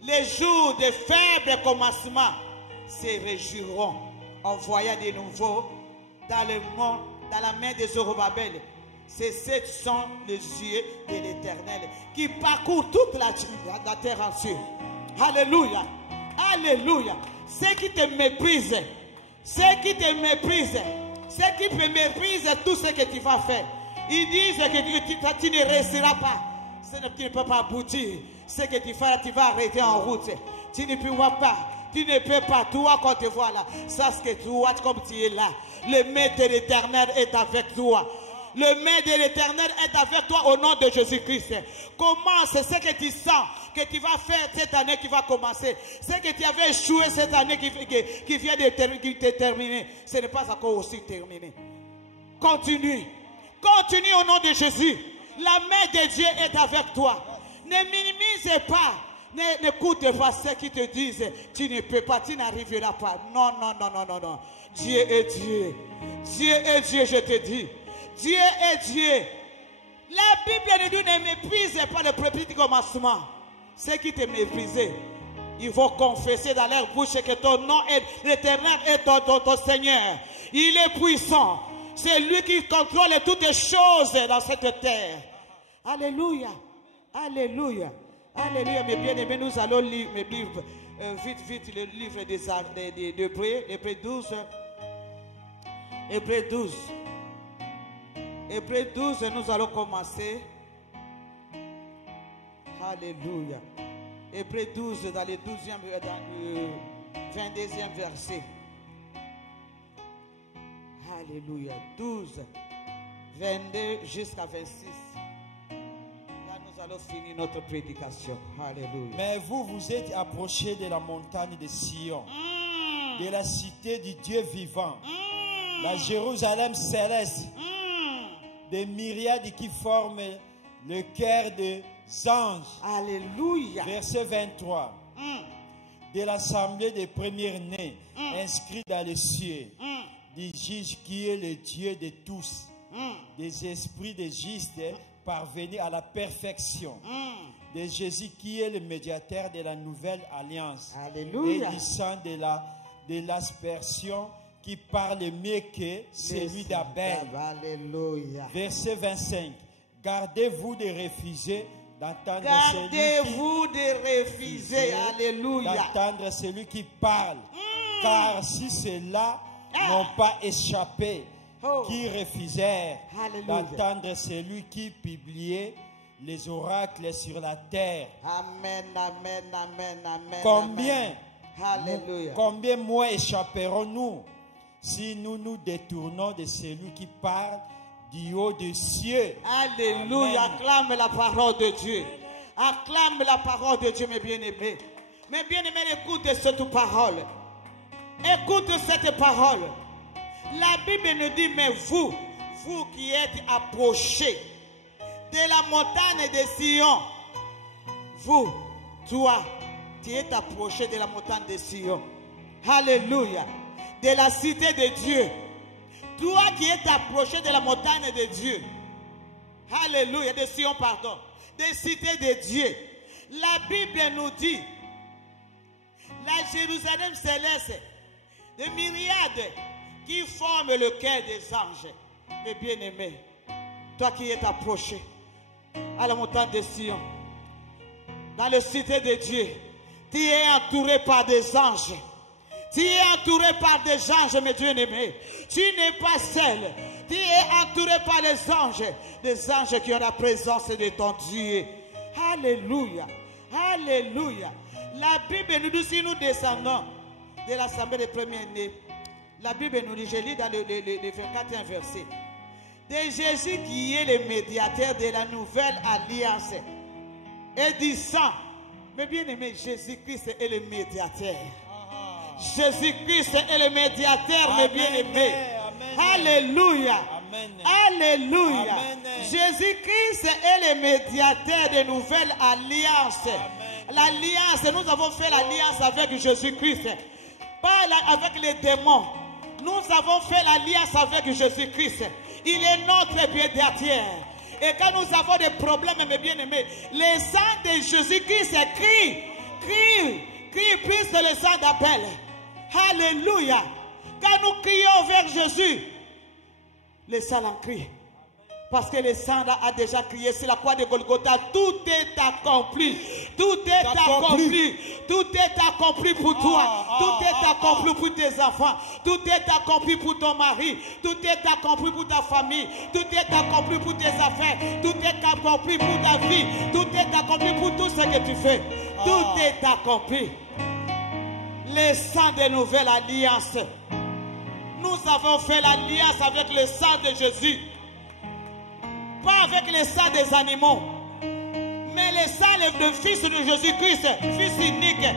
les jours de faible commencement se réjouiront en voyant de nouveau dans le monde, dans la main de Zorobabel. C'est ce sont les yeux de l'Éternel qui parcourent toute la terre entière. Alléluia. Alléluia. Ceux qui te méprisent, ceux qui te méprisent, ceux qui te méprisent tout ce que tu vas faire, ils disent que tu ne réussiras pas. Tu ne peux pas aboutir. Ce que tu feras, tu vas arrêter en route. Tu ne peux pas. Tu ne peux pas. Toi, quand tu vois là, sache que toi, comme tu es là, le maître de l'Éternel est avec toi. Le maître de l'Éternel est avec toi au nom de Jésus-Christ. Commence ce que tu sens que tu vas faire cette année qui va commencer. Ce que tu avais échoué cette année qui vient de terminer. Ce n'est pas encore aussi terminé. Continue. Continue au nom de Jésus. La main de Dieu est avec toi. Ne minimise pas. N'écoute pas ceux qui te disent tu ne peux pas, tu n'arriveras pas. Non, non, non, non, non, non. Dieu est Dieu. Dieu est Dieu, je te dis. Dieu est Dieu. La Bible nous dit ne méprise pas le petit commencement. Ceux qui te méprisent, ils vont confesser dans leur bouche que ton nom est l'Éternel est ton Seigneur. Il est puissant. C'est lui qui contrôle toutes les choses dans cette terre. Alléluia. Alléluia. Alléluia. Mes bien-aimés, nous allons lire vite le livre d'Hébreux, Hébreux 12. Hébreux 12. Hébreux 12, nous allons commencer. Alléluia. Hébreux 12, dans le 22e verset. Alléluia. 12, 22 jusqu'à 26. Là, nous allons finir notre prédication. Alléluia. Mais vous, vous êtes approchés de la montagne de Sion, de la cité du Dieu vivant, la Jérusalem céleste, des myriades qui forment le cœur des anges. Alléluia. Verset 23. De l'assemblée des premiers-nés, inscrits dans les cieux, du juge qui est le Dieu de tous, des esprits des justes parvenus à la perfection, de Jésus qui est le médiateur de la nouvelle alliance. Alléluia. Et du sang de l'aspersion qui parle mieux que celui d'Abel. Alléluia. Verset 25. Gardez-vous de refuser d'entendre celui qui parle. Car si ceux-là n'ont pas échappé, qui refusèrent d'entendre celui qui publiait les oracles sur la terre. Amen, amen, amen, amen. Combien moins échapperons-nous si nous nous détournons de celui qui parle du haut des cieux? Alléluia. Amen. Acclame la parole de Dieu. Acclame la parole de Dieu, mes bien-aimés. Mes bien-aimés, écoute cette parole. Écoute cette parole. La Bible nous dit, mais vous qui êtes approchés de la montagne de Sion, toi, tu es approché de la montagne de Sion. Alléluia. De la cité de Dieu. Toi qui es approché de la montagne de Dieu. Alléluia. De Sion, pardon. Des cités de Dieu. La Bible nous dit, la Jérusalem céleste, des myriades qui forment le cœur des anges. Mes bien-aimés, toi qui es approché à la montagne de Sion, dans les cités de Dieu, Tu es entouré par des anges. Tu es entouré par des anges, mes bien-aimés. Tu n'es pas seul. Tu es entouré par les anges. Des anges qui ont la présence de ton Dieu. Alléluia. Alléluia. La Bible nous dit, si nous descendons de l'assemblée des premiers-nés, la Bible nous dit, je lis dans le 24e verset, de Jésus qui est le médiateur de la nouvelle alliance et du sang. Mais bien aimé, Jésus-Christ est le médiateur. Jésus-Christ est le médiateur, mes bien-aimés. Alléluia. Amen. Alléluia. Amen. Jésus-Christ est le médiateur de nouvelle alliance. L'alliance, nous avons fait l'alliance avec Jésus-Christ. Pas avec les démons. Nous avons fait l'alliance avec Jésus-Christ. Il est notre médiateur. Et quand nous avons des problèmes, mes bien-aimés, le sang de Jésus-Christ crie plus que le sang d'Abel. Alléluia. Quand nous crions vers Jésus, le sang en crie. Parce que le sang a déjà crié sur la croix de Golgotha. Tout est accompli. Tout est accompli. Tout est accompli pour toi. Tout est accompli pour tes enfants. Tout est accompli pour ton mari. Tout est accompli pour ta famille. Tout est accompli pour tes affaires. Tout est accompli pour ta vie. Tout est accompli pour tout ce que tu fais. Tout est accompli. Le sang de nouvelle alliance. Nous avons fait l'alliance avec le sang de Jésus. Pas avec le sang des animaux. Mais le sang du Fils de Jésus-Christ, Fils unique,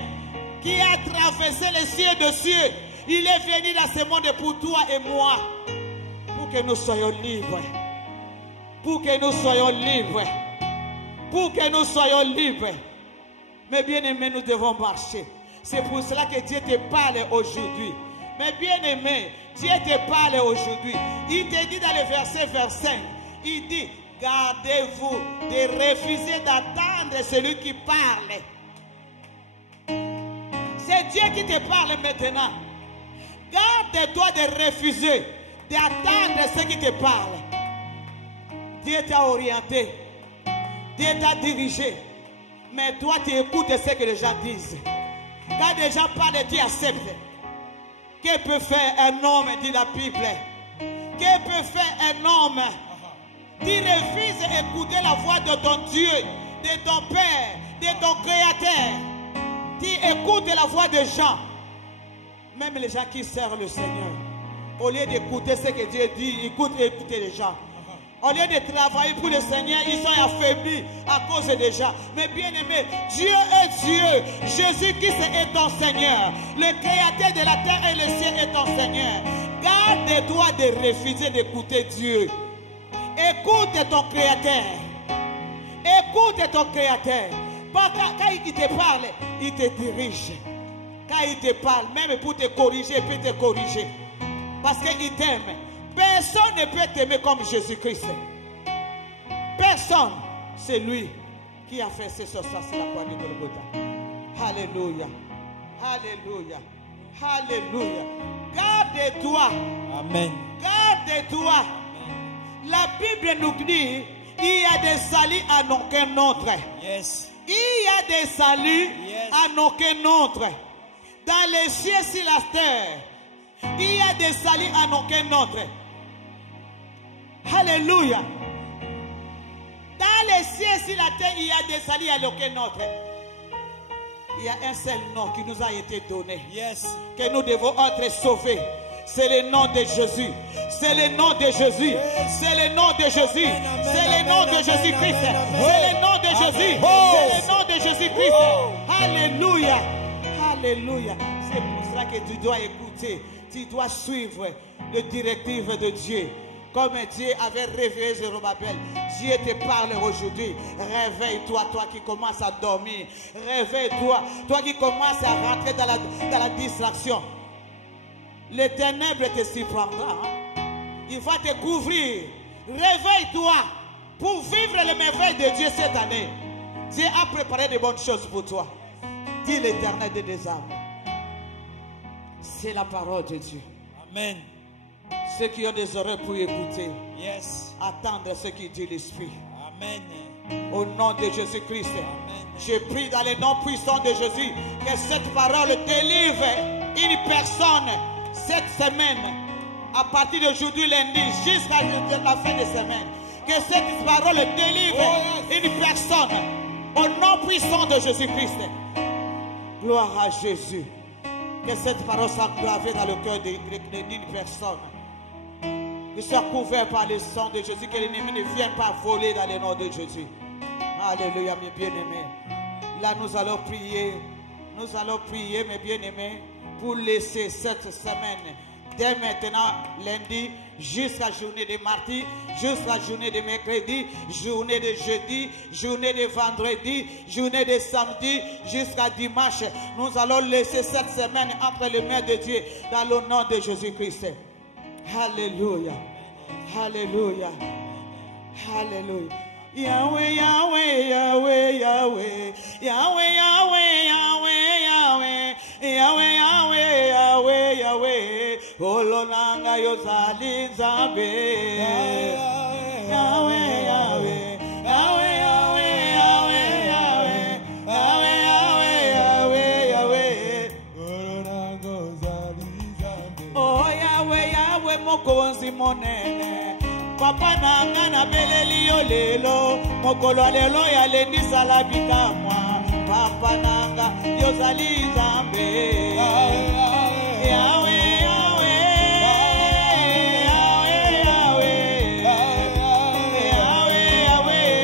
qui a traversé les cieux de cieux. Il est venu dans ce monde pour toi et moi. Pour que nous soyons libres. Pour que nous soyons libres. Pour que nous soyons libres. Mais bien aimés, nous devons marcher. C'est pour cela que Dieu te parle aujourd'hui. Mais bien aimé, Dieu te parle aujourd'hui. Il te dit dans le verset 5, il dit, gardez-vous de refuser d'attendre celui qui parle. C'est Dieu qui te parle maintenant. Garde-toi de refuser d'attendre ceux qui te parlent. Dieu t'a orienté. Dieu t'a dirigé. Mais toi, tu écoutes ce que les gens disent. Quand les gens parlent, tu acceptes. Que peut faire un homme, dit la Bible? Que peut faire un homme? Tu refuses d'écouter la voix de ton Dieu, de ton Père, de ton Créateur. Tu écoutes la voix des gens. Même les gens qui servent le Seigneur. Au lieu d'écouter ce que Dieu dit, écoutez les gens. Au lieu de travailler pour le Seigneur, ils sont affaiblis à cause des gens. Mais bien aimé, Dieu est Dieu. Jésus-Christ est ton Seigneur. Le Créateur de la terre et le ciel est ton Seigneur. Garde-toi de refuser d'écouter Dieu. Écoute ton Créateur. Écoute ton Créateur. Quand il te parle, il te dirige. Quand il te parle, même pour te corriger, il peut te corriger. Parce qu'il t'aime. Personne ne peut t'aimer comme Jésus-Christ. Personne. C'est lui qui a fait ce soir sur la croix de Golgotha. Alléluia. Alléluia. Alléluia. Garde-toi. Amen. Garde-toi. La Bible nous dit, il y a des saluts à aucun autre. Yes. Il y a des saluts à aucun autre. Dans les cieux sur la terre, il y a des saluts à aucun autre. Alléluia. Dans les cieux sur la terre, il y a des saluts à aucun autre. Il y a un seul nom qui nous a été donné. Yes. Que nous devons être sauvés. C'est le nom de Jésus. C'est le nom de Jésus. C'est le nom de Jésus. C'est le nom de Jésus-Christ. C'est le nom de Jésus. C'est le nom de Jésus-Christ. Alléluia. Alléluia. C'est pour cela que tu dois écouter. Tu dois suivre les directives de Dieu. Comme Dieu avait réveillé Zorobabel, Dieu te parle aujourd'hui. Réveille-toi, toi qui commences à dormir. Réveille-toi, toi qui commences à rentrer dans la distraction. Les ténèbres te surprendront. Il va te couvrir. Réveille-toi pour vivre le merveille de Dieu cette année. Dieu a préparé de bonnes choses pour toi. Dis l'Éternel des âmes. C'est la parole de Dieu. Amen. Ceux qui ont des oreilles pour écouter, Yes. attendre ce qu'il dit l'Esprit. Amen. Au nom de Jésus-Christ. Je prie dans le nom puissant de Jésus que cette parole délivre une personne cette semaine, à partir d'aujourd'hui lundi jusqu'à la fin de semaine. Que cette parole délivre une personne au nom puissant de Jésus-Christ. Gloire à Jésus. Que cette parole soit gravée dans le cœur d'une personne. Qu'il soit couvert par le sang de Jésus, que l'ennemi ne vienne pas voler dans le nom de Jésus. Alléluia, mes bien-aimés. Là, nous allons prier, mes bien-aimés, pour laisser cette semaine, dès maintenant, lundi, jusqu'à journée de mardi, jusqu'à journée de mercredi, journée de jeudi, journée de vendredi, journée de samedi, jusqu'à dimanche. Nous allons laisser cette semaine entre les mains de Dieu, dans le nom de Jésus-Christ. Alléluia, alléluia, alléluia. Yahweh, Yahweh, Yahweh, Yahweh, Yahweh, Yahweh, Yahweh, Yahweh, Yahweh, Yahweh, Yahweh, Olonanga yozali Nzambe. Yahweh, Yahweh, Yahweh, Yahweh, Yahweh, Yahweh, Yahweh, Yahweh, Olonanga yozali Nzambe. Oh Yahweh, Yahweh, mokonzi monene. Papa nanga na beleli yo lelo mokolo lelo ya lendi sala bikamwa. Papa nanga yozali Nzambe. Yahweh, Yahweh, Yahweh, Yahweh,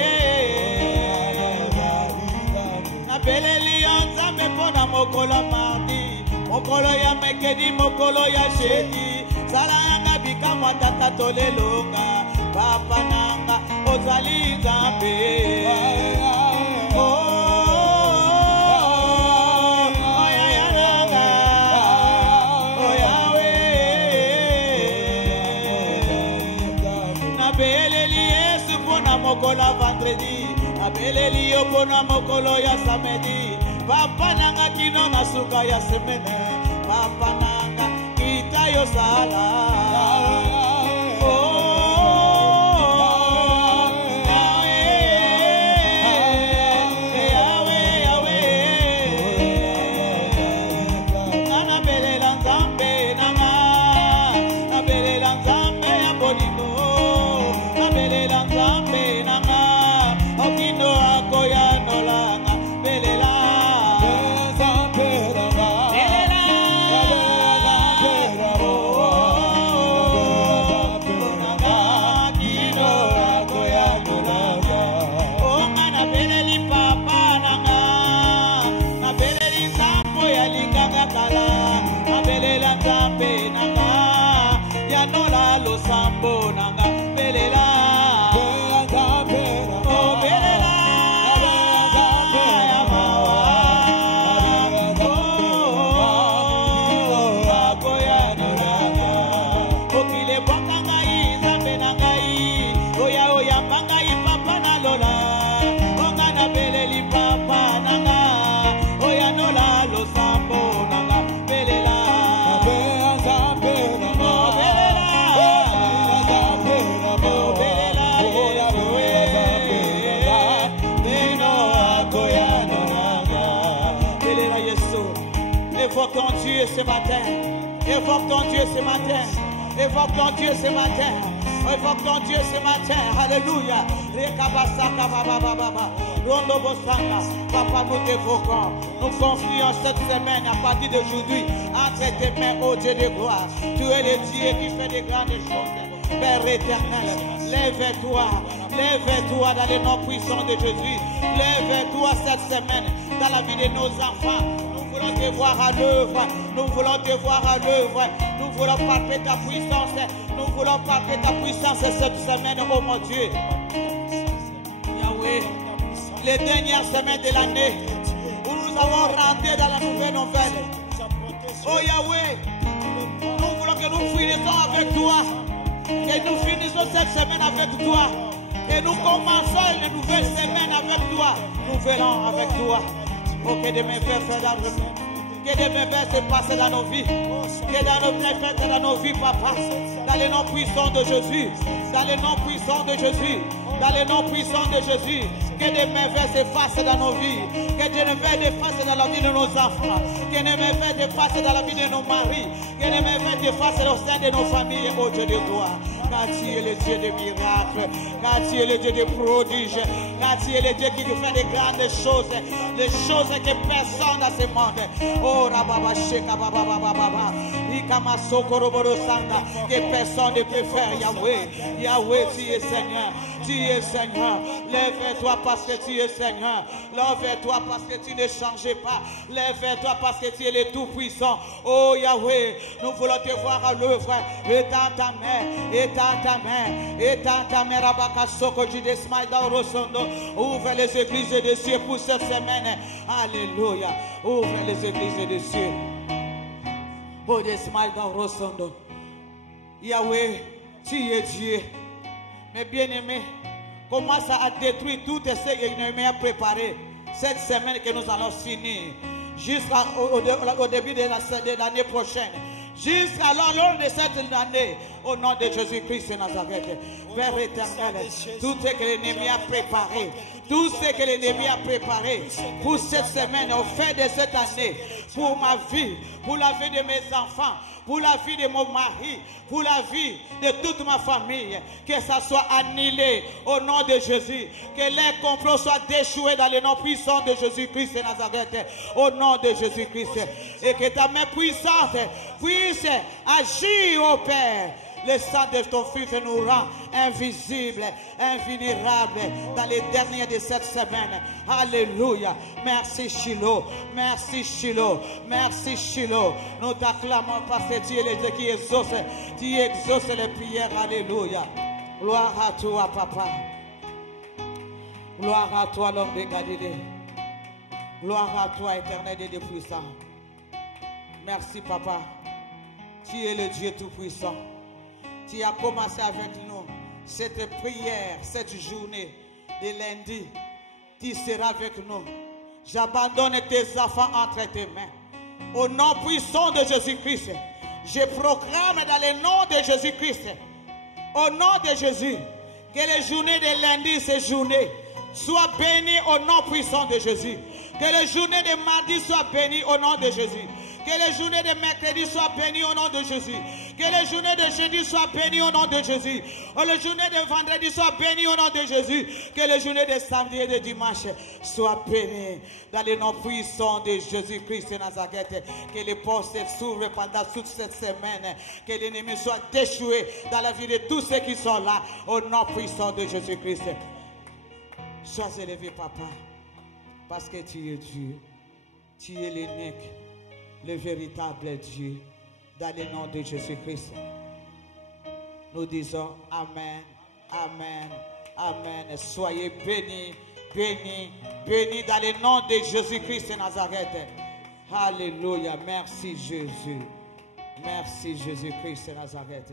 na beleli yo Nzambe pona mokolo mardi, mokolo ya mekedi, mokolo ya jeudi. Salanga bikamwa tata tolelonga. Papa nanga ozali Nzambe. Nabeleli Yesu pona mokolo vendredi, nabeleli yo pona mokolo ya samedi. Papa nanga kino masuka ya semene. Papa nanga kita yo sala. Évoque ton Dieu ce matin. Évoque ton Dieu ce matin. Évoque ton Dieu ce matin. Évoque ton Dieu ce matin. Alléluia. Papa, nous t'évoquons. Nous confions cette semaine à partir d'aujourd'hui entre tes mains, ô Dieu de gloire. Tu es le Dieu qui fait des grandes choses. Père éternel, lève-toi. Lève-toi dans le nom puissant de Jésus. Lève-toi cette semaine dans la vie de nos enfants. Nous voulons te voir à l'œuvre. Nous voulons te voir à l'œuvre. Nous voulons palper ta puissance. Nous voulons palper ta puissance cette semaine, oh mon Dieu. Yahweh, les dernières semaines de l'année où nous avons rentré dans la nouvelle nouvelle. Oh Yahweh, nous voulons que nous finissons avec toi. Que nous finissons cette semaine avec toi. Et nous commençons une nouvelle semaine avec toi. Nous verrons avec toi. Oh, que de merveilles faire dans nos vies. Que de merveilles se passent dans nos vies. Que dans nos merveilles dans nos vies, papa. Dans le nom puissant de Jésus. Dans le nom puissant de Jésus. dans le nom puissant de Jésus. Que des merveilles s'effacent dans nos vies. Que des merveilles s'effacent dans la vie de nos enfants. Que des merveilles s'effacent dans la vie de nos maris. Que des merveilles s'effacent au sein de nos familles, ô Dieu de gloire. Car tu es le Dieu de miracles. Car tu es le Dieu de prodiges. Car tu es le Dieu qui nous fait des grandes choses. Les choses que personne dans ce monde. Oh, Rababa Sheka Baba Baba Baba. Ikama Sokoroboro Sanda. Que personne ne peut faire, Yahweh. Yahweh, tu es Seigneur. Tu es Seigneur. Lève-toi parce que tu es Seigneur. Lève-toi parce que tu ne changes pas. Lève-toi parce que tu es le Tout-Puissant. Oh Yahweh, nous voulons te voir à l'œuvre. Étends ta main, étends ta main, étends ta main. Rabaka Soko Jidesmaïda Rosondo. Ouvre les églises des cieux pour cette semaine. Alléluia. Ouvre les églises des cieux. Oh Desmaïda Rosondo. Yahweh, tu es Dieu. Mais bien-aimés, commence à détruire tout ce que l'ennemi a préparé cette semaine que nous allons finir jusqu'au début de l'année prochaine. Jusqu'à l'heure de cette année, au nom de Jésus-Christ de Nazareth, Père éternel, tout ce que l'ennemi a préparé, tout ce que l'ennemi a préparé pour cette semaine, au fin de cette année, pour ma vie, pour la vie de mes enfants, pour la vie de mon mari, pour la vie de toute ma famille, que ça soit annulé au nom de Jésus, que les complots soient déchoués dans le nom puissant de Jésus-Christ de Nazareth, au nom de Jésus-Christ, et que ta main puissante puisse agir, ô Père. Le sang de ton Fils nous rend invisibles, invulnérables dans les derniers de cette semaine. Alléluia. Merci Shiloh. Merci Shiloh. Merci Shiloh. Nous t'acclamons parce que tu es le Dieu qui exauce. Tu exauces les prières. Alléluia. Gloire à toi, Papa. Gloire à toi, l'homme de Galilée. Gloire à toi, éternel et Dieu puissant. Merci, Papa. Tu es le Dieu tout-puissant. Tu as commencé avec nous cette prière, cette journée de lundi. Tu seras avec nous. J'abandonne tes enfants entre tes mains. Au nom puissant de Jésus-Christ, je proclame dans le nom de Jésus-Christ, au nom de Jésus, que les journées de lundi, ces journées, soient bénies au nom puissant de Jésus. Que les journées de mardi soient bénies au nom de Jésus. Que les journées de mercredi soient bénies au nom de Jésus. Que les journées de jeudi soient bénies au nom de Jésus. Que les journées de vendredi soient bénies au nom de Jésus. Que les journées de samedi et de dimanche soient bénies dans le nom puissant de Jésus-Christ de Nazareth. Que les portes s'ouvrent pendant toute cette semaine. Que l'ennemi soit déchoué dans la vie de tous ceux qui sont là au nom puissant de Jésus-Christ. Sois élevé, Papa, parce que tu es Dieu. Tu es l'unique, le véritable Dieu, dans le nom de Jésus-Christ. Nous disons Amen, Amen, Amen. Soyez bénis, bénis, bénis dans le nom de Jésus-Christ de Nazareth. Alléluia. Merci Jésus. Merci Jésus-Christ de Nazareth.